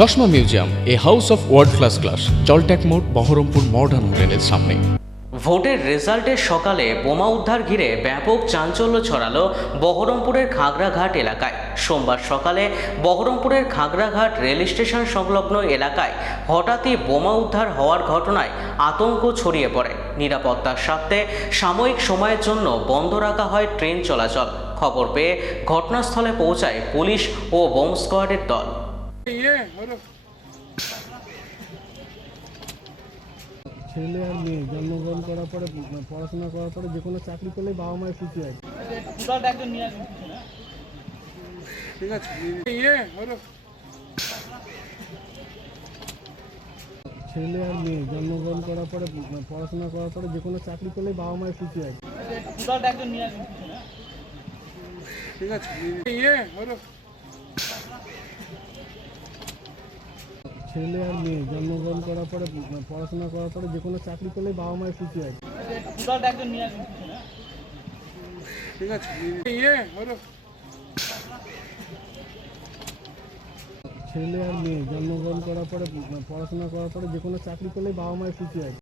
চশমা museum, a house of world class, জলট্যাক মোড়, বহরমপুর মডার্ন হোটেলের সামনে। ভোটের রেজাল্টের সকালে বোমা উদ্ধার ঘিরে ব্যাপক চাঞ্চল্য ছড়ালো বহরমপুরের খাগড়াঘাট এলাকায়। সোমবার সকালে বহরমপুরের খাগড়াঘাট রেল স্টেশন সংলগ্ন এলাকায় হঠাৎই বোমা উদ্ধার হওয়ার ঘটনায় আতঙ্ক ছড়িয়ে পড়ে। নিরাপত্তার স্বার্থে সাময়িক সময়ের জন্য বন্ধ রাখা হয় ট্রেন চলাচল। খবর পেয়ে ঘটনাস্থলে পৌঁছায় পুলিশ ও বোম স্কোয়াডের দল। ছেলে আর মেয়ে জন্মগ্রহণ করার পরে পড়াশোনা করার পরে যে কোনো চাকরি করলেই বাবা মায়ের খুশি হয়। ঠিক আছে। ছেলে আর মেয়ে জন্মগ্রহণ করার পরে পড়াশোনা করার পরে যে কোনো চাকরি করলেই বাবা মায়ের খুশি হয়। ঠিক আছে। ছেলে আর মেয়ে জন্মগ্রহণ করার পরে পড়াশোনা করার পরে যে কোনো চাকরি করলেই বাবা মায়ের খুশি হয়। ঠিক আছে। ছেলে আর মেয়ে জন্মগ্রহণ করার পরে পড়াশোনা করার পরে যে কোনো চাকরি করলেই বাবা মায়ের খুশি হয়।